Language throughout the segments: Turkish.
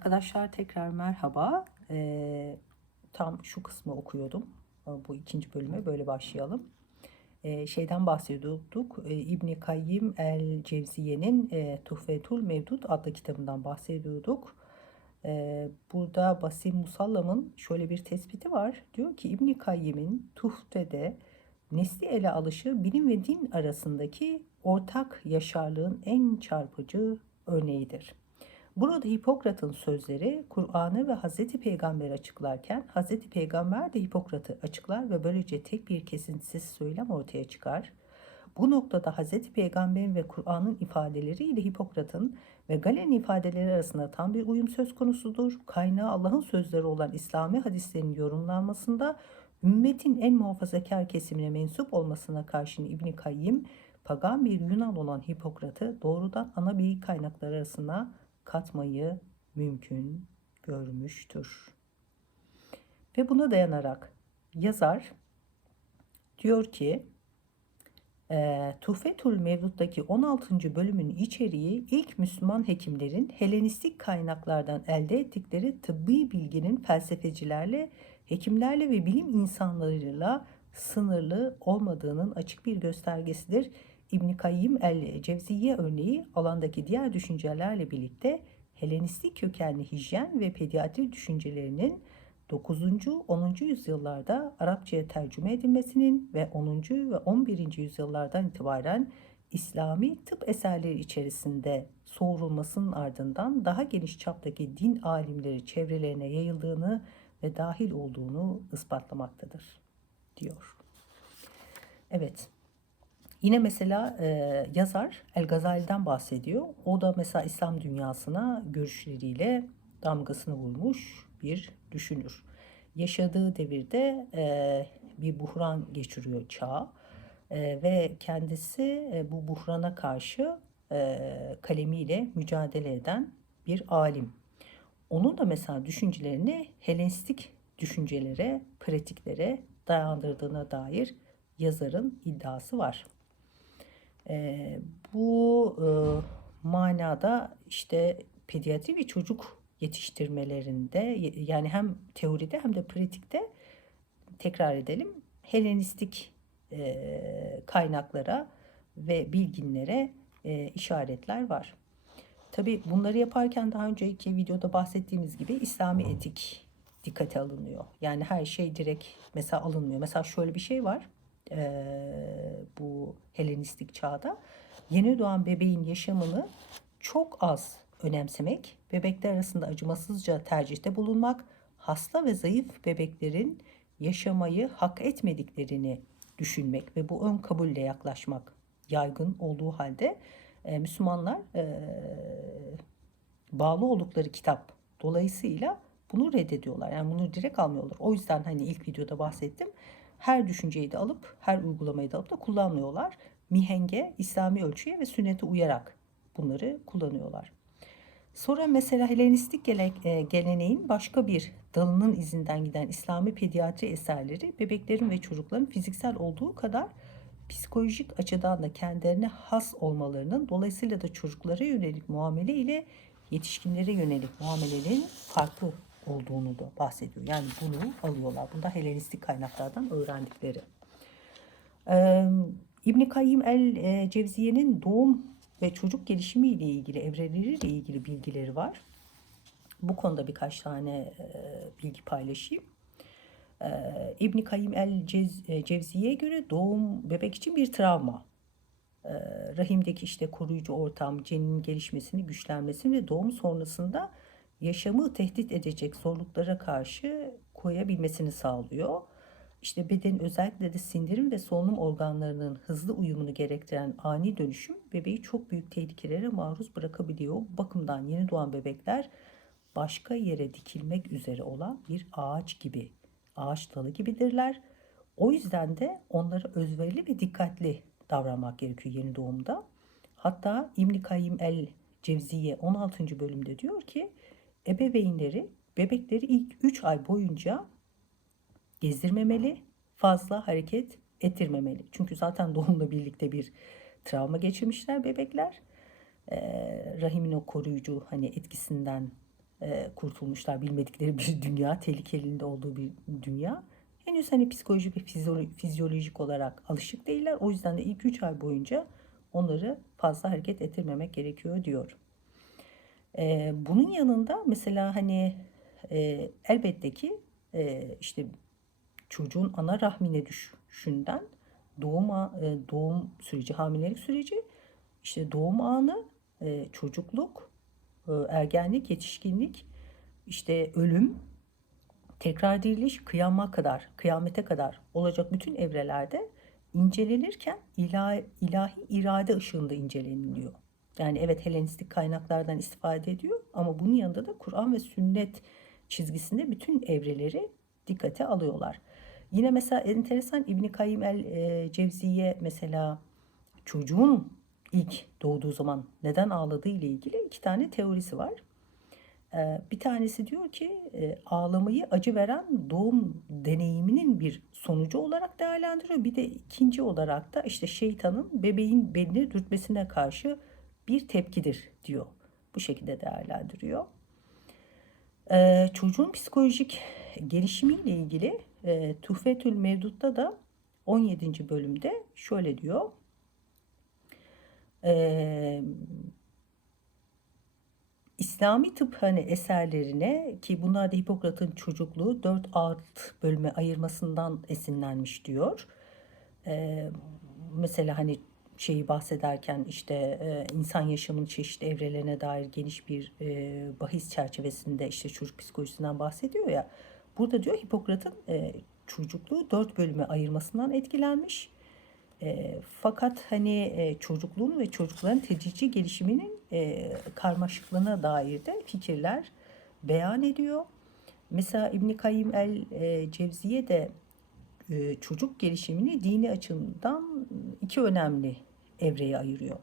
Arkadaşlar tekrar merhaba. Ee, tam şu kısmı okuyordum. Ee, Bu ikinci bölüme böyle başlayalım. Ee, şeyden bahsediyorduk. Ee, İbni Kayyim el Cevziye'nin e, Tuhfetul Mevdud adlı kitabından bahsediyorduk. Ee, burada Basim Musallam'ın şöyle bir tespiti var. Diyor ki İbni Kayyim'in Tuhfe'de nesli ele alışı bilim ve din arasındaki ortak yaşarlığın en çarpıcı örneğidir. Burada Hipokrat'ın sözleri Kur'an'ı ve Hazreti Peygamber açıklarken Hazreti Peygamber de Hipokrat'ı açıklar ve böylece tek bir kesintisiz söylem ortaya çıkar. Bu noktada Hazreti Peygamber'in ve Kur'an'ın ifadeleri ile Hipokrat'ın ve Galen'in ifadeleri arasında tam bir uyum söz konusudur. Kaynağı Allah'ın sözleri olan İslami hadislerin yorumlanmasında ümmetin en muhafazakar kesimine mensup olmasına karşın İbni Kayyim, pagan bir Yunan olan Hipokrat'ı doğrudan ana bilgi kaynakları arasına katmayı mümkün görmüştür. Ve buna dayanarak yazar diyor ki e, Tuhfetül Mevlut'taki 16. bölümün içeriği ilk Müslüman hekimlerin Helenistik kaynaklardan elde ettikleri tıbbi bilginin felsefecilerle, hekimlerle ve bilim insanlarıyla sınırlı olmadığının açık bir göstergesidir. İbn Kayyim el Cevziye örneği alandaki diğer düşüncelerle birlikte Helenistik kökenli hijyen ve pediatri düşüncelerinin 9. 10. yüzyıllarda Arapçaya tercüme edilmesinin ve 10. ve 11. yüzyıllardan itibaren İslami tıp eserleri içerisinde soğurulmasının ardından daha geniş çaptaki din alimleri çevrelerine yayıldığını ve dahil olduğunu ispatlamaktadır diyor. Evet. Yine mesela e, yazar El Gazali'den bahsediyor. O da mesela İslam dünyasına görüşleriyle damgasını vurmuş bir düşünür. Yaşadığı devirde e, bir buhran geçiriyor çağ e, ve kendisi e, bu buhrana karşı e, kalemiyle mücadele eden bir alim. Onun da mesela düşüncelerini Helenistik düşüncelere, pratiklere dayandırdığına dair yazarın iddiası var. E, bu e, manada işte pediatri ve çocuk yetiştirmelerinde yani hem teoride hem de pratikte tekrar edelim Helenistik e, kaynaklara ve bilginlere e, işaretler var. Tabi bunları yaparken daha önceki videoda bahsettiğimiz gibi İslami etik dikkate alınıyor. Yani her şey direkt mesela alınmıyor. Mesela şöyle bir şey var e, bu Helenistik çağda. Yeni doğan bebeğin yaşamını çok az önemsemek, bebekler arasında acımasızca tercihte bulunmak, hasta ve zayıf bebeklerin yaşamayı hak etmediklerini düşünmek ve bu ön kabulle yaklaşmak yaygın olduğu halde e, Müslümanlar e, bağlı oldukları kitap dolayısıyla bunu reddediyorlar. Yani bunu direkt almıyorlar. O yüzden hani ilk videoda bahsettim. Her düşünceyi de alıp, her uygulamayı da alıp da kullanmıyorlar. Mihenge, İslami ölçüye ve sünnete uyarak bunları kullanıyorlar. Sonra mesela Helenistik e, geleneğin başka bir dalının izinden giden İslami pediatri eserleri bebeklerin ve çocukların fiziksel olduğu kadar psikolojik açıdan da kendilerine has olmalarının dolayısıyla da çocuklara yönelik muamele ile yetişkinlere yönelik muamelenin farklı olduğunu da bahsediyor. Yani bunu alıyorlar. Bunda Helenistik kaynaklardan öğrendikleri. Ee, İbn Kayyim el e, Cevziye'nin doğum ve çocuk gelişimi ile ilgili, evreleriyle ilgili bilgileri var. Bu konuda birkaç tane e, bilgi paylaşayım. E, İbn Kayyim el Cevziye'ye göre doğum bebek için bir travma. E, rahimdeki işte koruyucu ortam, cenin gelişmesini, güçlenmesini ve doğum sonrasında yaşamı tehdit edecek zorluklara karşı koyabilmesini sağlıyor. İşte beden özellikle de sindirim ve solunum organlarının hızlı uyumunu gerektiren ani dönüşüm bebeği çok büyük tehlikelere maruz bırakabiliyor. Bakımdan yeni doğan bebekler başka yere dikilmek üzere olan bir ağaç gibi, ağaç dalı gibidirler. O yüzden de onlara özverili ve dikkatli davranmak gerekiyor yeni doğumda. Hatta İbn Kayyim el Cevziye 16. bölümde diyor ki ebeveynleri bebekleri ilk 3 ay boyunca gezdirmemeli, fazla hareket ettirmemeli. Çünkü zaten doğumla birlikte bir travma geçirmişler bebekler. Ee, rahimin o koruyucu hani etkisinden e, kurtulmuşlar. Bilmedikleri bir dünya, tehlikelinde olduğu bir dünya. Henüz hani psikolojik ve fizyolo- fizyolojik olarak alışık değiller. O yüzden de ilk 3 ay boyunca onları fazla hareket ettirmemek gerekiyor diyor. E, bunun yanında mesela hani e, elbette ki e, işte çocuğun ana rahmine düşüşünden doğum a- e, doğum süreci, hamilelik süreci, işte doğum anı, e, çocukluk, e, ergenlik, yetişkinlik, işte ölüm, tekrar diriliş, kıyama kadar, kıyamete kadar olacak bütün evrelerde incelenirken ilahi, ilahi irade ışığında inceleniliyor. Yani evet Helenistik kaynaklardan istifade ediyor ama bunun yanında da Kur'an ve sünnet çizgisinde bütün evreleri dikkate alıyorlar. Yine mesela enteresan İbni Kayyim el e, Cevziye mesela çocuğun ilk doğduğu zaman neden ağladığı ile ilgili iki tane teorisi var. Ee, Bir tanesi diyor ki e, ağlamayı acı veren doğum deneyiminin bir sonucu olarak değerlendiriyor. Bir de ikinci olarak da işte şeytanın bebeğin belini dürtmesine karşı bir tepkidir diyor. Bu şekilde değerlendiriyor. Ee, çocuğun psikolojik gelişimiyle ilgili e, Tuhfetül Mevdut'ta da 17. bölümde şöyle diyor. Ee, İslami tıp hani eserlerine ki bunlar da Hipokrat'ın çocukluğu 4 alt bölüme ayırmasından esinlenmiş diyor. Ee, mesela hani şeyi bahsederken işte insan yaşamının çeşitli evrelerine dair geniş bir bahis çerçevesinde işte çocuk psikolojisinden bahsediyor ya. Burada diyor Hipokrat'ın çocukluğu dört bölüme ayırmasından etkilenmiş. Fakat hani çocukluğun ve çocukların tedrici gelişiminin karmaşıklığına dair de fikirler beyan ediyor. Mesela İbn Kayyim el Cevziye de çocuk gelişimini dini açıdan iki önemli evreye ayırıyor.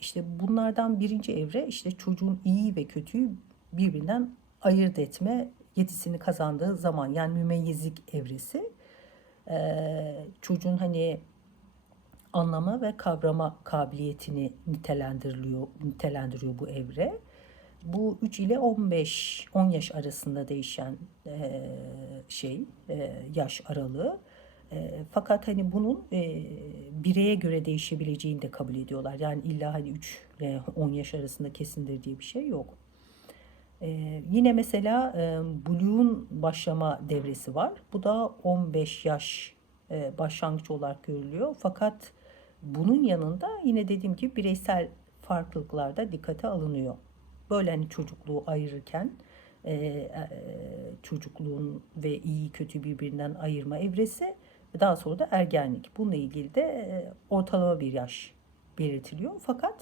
İşte bunlardan birinci evre işte çocuğun iyi ve kötüyü birbirinden ayırt etme yetisini kazandığı zaman yani mümeyyizlik evresi. Ee, çocuğun hani anlama ve kavrama kabiliyetini nitelendiriliyor, nitelendiriyor bu evre. Bu 3 ile 15 10 yaş arasında değişen e, şey e, yaş aralığı. Fakat hani bunun e, bireye göre değişebileceğini de kabul ediyorlar. Yani illa hani 3 ile 10 yaş arasında kesindir diye bir şey yok. E, yine mesela e, Blue'un başlama devresi var. Bu da 15 yaş e, başlangıç olarak görülüyor. Fakat bunun yanında yine dediğim gibi bireysel farklılıklar da dikkate alınıyor. Böyle hani çocukluğu ayırırken e, e, çocukluğun ve iyi kötü birbirinden ayırma evresi daha sonra da ergenlik. Bununla ilgili de e, ortalama bir yaş belirtiliyor. Fakat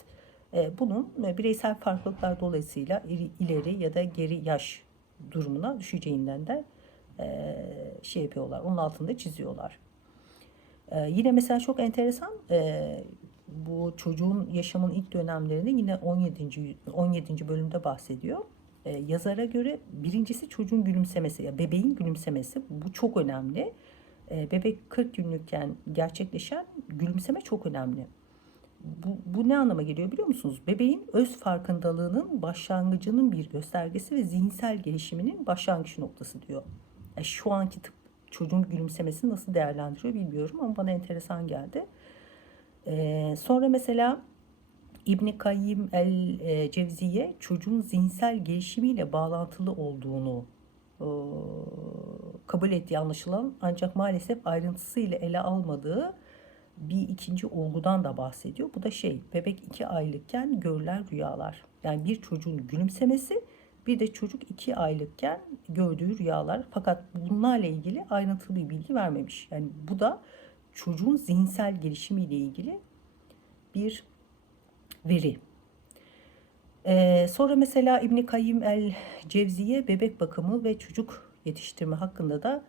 e, bunun e, bireysel farklılıklar dolayısıyla ileri ya da geri yaş durumuna düşeceğinden de şey yapıyorlar. Onun altında çiziyorlar. Yine mesela çok enteresan bu çocuğun yaşamın ilk dönemlerinde yine 17. 17. bölümde bahsediyor. Yazara göre birincisi çocuğun gülümsemesi, ya bebeğin gülümsemesi bu çok önemli. E, bebek 40 günlükken gerçekleşen gülümseme çok önemli. Bu, bu ne anlama geliyor biliyor musunuz? Bebeğin öz farkındalığının başlangıcının bir göstergesi ve zihinsel gelişiminin başlangıç noktası diyor. E, şu anki tıp çocuğun gülümsemesini nasıl değerlendiriyor bilmiyorum ama bana enteresan geldi. E, sonra mesela İbni Kayyim el e, Cevziye çocuğun zihinsel gelişimiyle bağlantılı olduğunu kabul ettiği anlaşılan ancak maalesef ayrıntısıyla ele almadığı bir ikinci olgudan da bahsediyor. Bu da şey bebek iki aylıkken görülen rüyalar. Yani bir çocuğun gülümsemesi bir de çocuk iki aylıkken gördüğü rüyalar. Fakat bunlarla ilgili ayrıntılı bir bilgi vermemiş. Yani bu da çocuğun zihinsel gelişimiyle ilgili bir veri. Ee, sonra mesela İbni Kayyim el Cevziye bebek bakımı ve çocuk yetiştirme hakkında da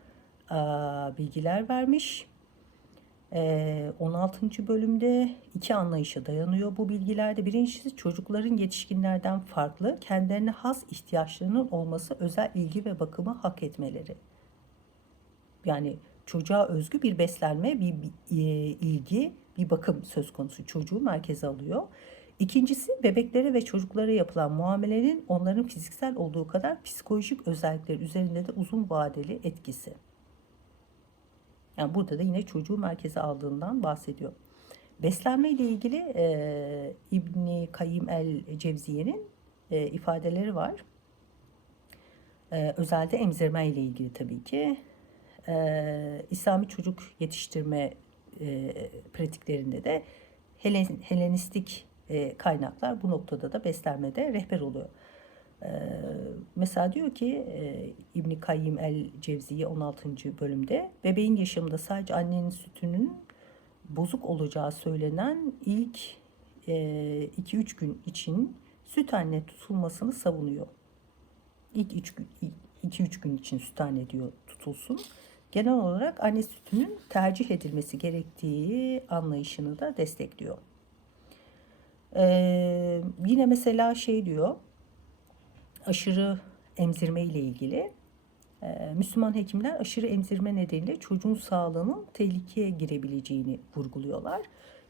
aa, bilgiler vermiş. Ee, 16. bölümde iki anlayışa dayanıyor bu bilgilerde. Birincisi çocukların yetişkinlerden farklı, kendilerine has ihtiyaçlarının olması özel ilgi ve bakımı hak etmeleri. Yani çocuğa özgü bir beslenme, bir, bir, e, ilgi, bir bakım söz konusu çocuğu merkeze alıyor. İkincisi bebeklere ve çocuklara yapılan muamelenin onların fiziksel olduğu kadar psikolojik özellikleri üzerinde de uzun vadeli etkisi. Yani burada da yine çocuğu merkeze aldığından bahsediyor. Beslenme ile ilgili e, İbni Kayyim el Cevziye'nin e, ifadeleri var. E, özelde emzirme ile ilgili tabii ki. E, İslami çocuk yetiştirme e, pratiklerinde de Helen, Helenistik e, kaynaklar bu noktada da beslenmede rehber oluyor. E, mesela diyor ki e, İbni Kayyim el Cevziye 16. bölümde bebeğin yaşamında sadece annenin sütünün bozuk olacağı söylenen ilk 2-3 gün için süt anne tutulmasını savunuyor. İlk 2-3 gün için süt anne diyor tutulsun. Genel olarak anne sütünün tercih edilmesi gerektiği anlayışını da destekliyor. Ee, yine mesela şey diyor aşırı emzirme ile ilgili ee, Müslüman hekimler aşırı emzirme nedeniyle çocuğun sağlığının tehlikeye girebileceğini vurguluyorlar.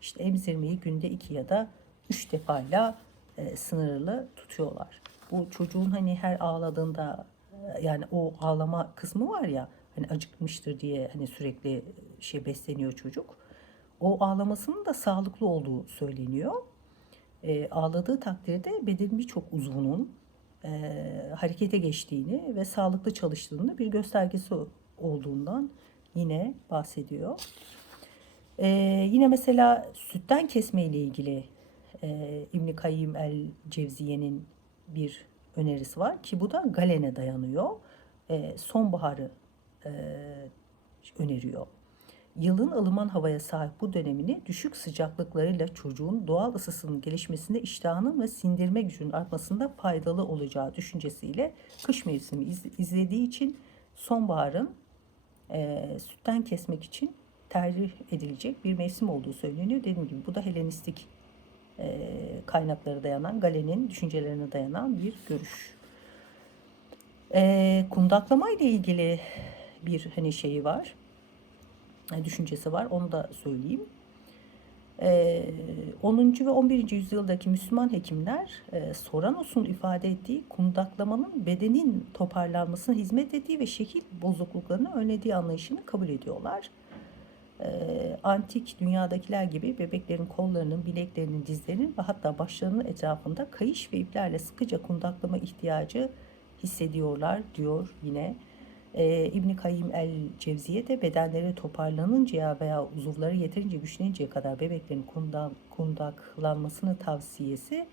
İşte emzirmeyi günde iki ya da üç defayla e, sınırlı tutuyorlar. Bu çocuğun hani her ağladığında e, yani o ağlama kısmı var ya hani acıkmıştır diye hani sürekli şey besleniyor çocuk. O ağlamasının da sağlıklı olduğu söyleniyor. E, ağladığı takdirde bedenin birçok uzvunun e, harekete geçtiğini ve sağlıklı çalıştığını bir göstergesi olduğundan yine bahsediyor. E, yine mesela sütten kesme ile ilgili e, İbn Kayyim el Cevziye'nin bir önerisi var ki bu da Galen'e dayanıyor. E, sonbaharı e, öneriyor. Yılın ılıman havaya sahip bu dönemini düşük sıcaklıklarıyla çocuğun doğal ısısının gelişmesinde iştahının ve sindirme gücünün artmasında faydalı olacağı düşüncesiyle kış mevsimi iz, izlediği için sonbaharın e, sütten kesmek için tercih edilecek bir mevsim olduğu söyleniyor. Dediğim gibi bu da Helenistik e, kaynaklara dayanan, Galen'in düşüncelerine dayanan bir görüş. E, kundaklama ile ilgili bir hani şeyi var düşüncesi var. Onu da söyleyeyim. 10. ve 11. yüzyıldaki Müslüman hekimler Soranos'un ifade ettiği kundaklamanın bedenin toparlanmasına hizmet ettiği ve şekil bozukluklarını önlediği anlayışını kabul ediyorlar. Antik dünyadakiler gibi bebeklerin kollarının, bileklerinin, dizlerinin ve hatta başlarının etrafında kayış ve iplerle sıkıca kundaklama ihtiyacı hissediyorlar diyor yine e, İbni Kayyim el Cevziye de bedenleri toparlanıncaya veya uzuvları yeterince güçleninceye kadar bebeklerin kundak, kundaklanmasını tavsiyesi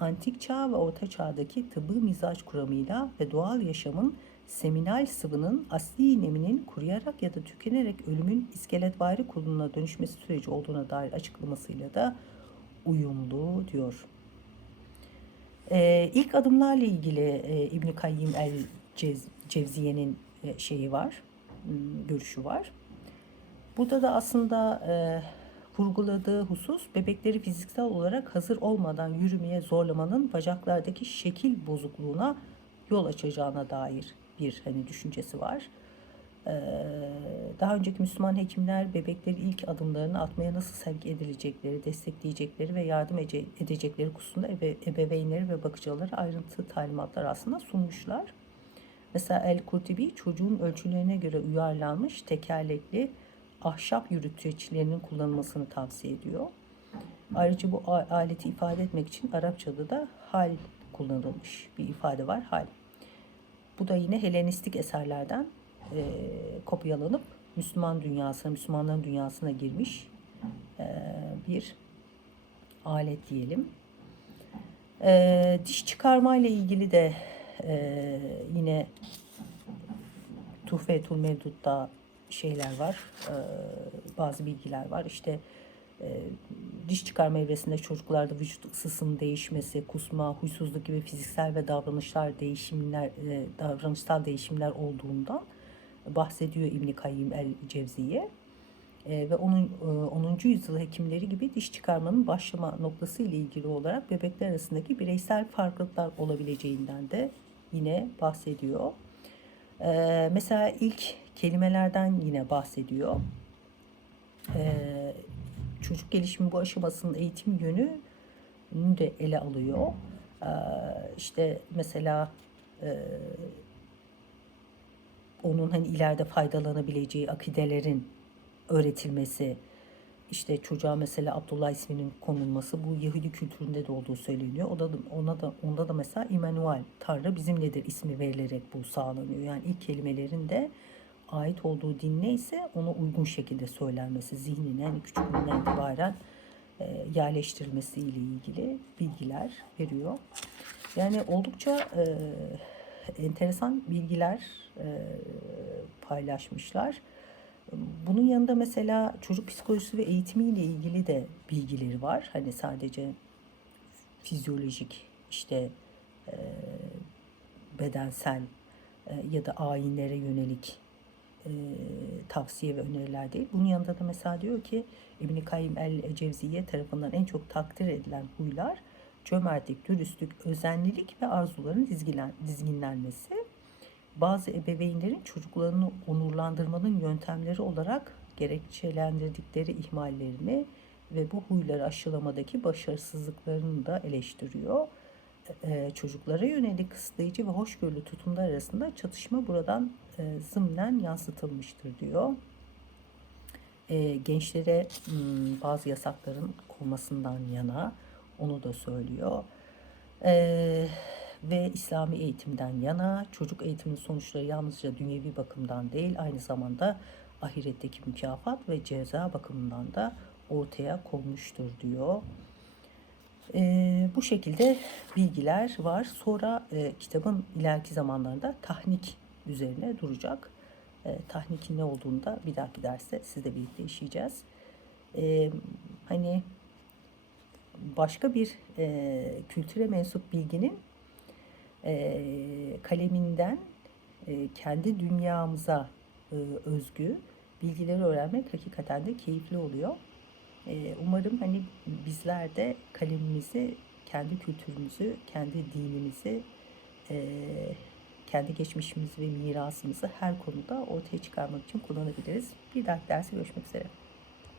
antik çağ ve orta çağdaki tıbbi mizaç kuramıyla ve doğal yaşamın seminal sıvının asli neminin kuruyarak ya da tükenerek ölümün iskeletvari kulununa dönüşmesi süreci olduğuna dair açıklamasıyla da uyumlu diyor. Ee, ilk adımlarla ilgili e, İbn Kayyim el Cevziye'nin şeyi var, görüşü var. Burada da aslında e, vurguladığı husus bebekleri fiziksel olarak hazır olmadan yürümeye zorlamanın bacaklardaki şekil bozukluğuna yol açacağına dair bir hani düşüncesi var. Ee, daha önceki Müslüman hekimler bebekleri ilk adımlarını atmaya nasıl sevk edilecekleri, destekleyecekleri ve yardım edecekleri hususunda ebe, ebeveynleri ve bakıcıları ayrıntılı talimatlar aslında sunmuşlar. Mesela El Kurtubi çocuğun ölçülerine göre uyarlanmış tekerlekli ahşap yürütücülerinin kullanılmasını tavsiye ediyor. Ayrıca bu aleti ifade etmek için Arapçada da hal kullanılmış bir ifade var hal. Bu da yine Helenistik eserlerden e, kopyalanıp Müslüman dünyasına, Müslümanların dünyasına girmiş e, bir alet diyelim. E, diş çıkarma ile ilgili de ee, yine Tuhfetul Mevdud'da şeyler var. Ee, bazı bilgiler var. İşte e, diş çıkarma evresinde çocuklarda vücut ısısının değişmesi, kusma, huysuzluk gibi fiziksel ve davranışlar değişimler, e, davranışsal değişimler olduğundan bahsediyor İbn Kayyim el Cevziye. E, ve onun e, 10. yüzyıl hekimleri gibi diş çıkarmanın başlama noktası ile ilgili olarak bebekler arasındaki bireysel farklılıklar olabileceğinden de yine bahsediyor. Ee, mesela ilk kelimelerden yine bahsediyor. Ee, çocuk gelişimi bu aşamasının eğitim yönü de ele alıyor. Ee, işte mesela e, onun hani ileride faydalanabileceği akidelerin öğretilmesi, işte çocuğa mesela Abdullah isminin konulması bu Yahudi kültüründe de olduğu söyleniyor. O da ona da onda da mesela İmanuel Tanrı bizimledir ismi verilerek bu sağlanıyor. Yani ilk kelimelerin de ait olduğu din neyse ona uygun şekilde söylenmesi, zihnine yani küçüklüğünden itibaren e, yerleştirilmesiyle ilgili bilgiler veriyor. Yani oldukça e, enteresan bilgiler e, paylaşmışlar. Bunun yanında mesela çocuk psikolojisi ve eğitimiyle ilgili de bilgileri var. Hani sadece fizyolojik işte e, bedensel e, ya da ayinlere yönelik e, tavsiye ve öneriler değil. Bunun yanında da mesela diyor ki İbn Kayyim el Cevziye tarafından en çok takdir edilen huylar cömertlik, dürüstlük, özenlilik ve arzuların dizginlenmesi. Bazı ebeveynlerin çocuklarını onurlandırmanın yöntemleri olarak gerekçelendirdikleri ihmallerini ve bu huyları aşılamadaki başarısızlıklarını da eleştiriyor. Ee, çocuklara yönelik kısıtlayıcı ve hoşgörülü tutumlar arasında çatışma buradan e, zımnen yansıtılmıştır diyor. E, gençlere m, bazı yasakların konmasından yana onu da söylüyor. E, ve İslami eğitimden yana çocuk eğitiminin sonuçları yalnızca dünyevi bakımdan değil aynı zamanda ahiretteki mükafat ve ceza bakımından da ortaya konmuştur diyor. E, bu şekilde bilgiler var. Sonra e, kitabın ileriki zamanlarında tahnik üzerine duracak. E, tahnikin ne olduğunu da bir dahaki derste sizle birlikte işleyeceğiz. E, hani başka bir e, kültüre mensup bilginin e, kaleminden e, kendi dünyamıza e, özgü bilgileri öğrenmek hakikaten de keyifli oluyor. Umarım hani bizler de kalemimizi, kendi kültürümüzü, kendi dinimizi, kendi geçmişimizi ve mirasımızı her konuda ortaya çıkarmak için kullanabiliriz. Bir dahaki dersi görüşmek üzere.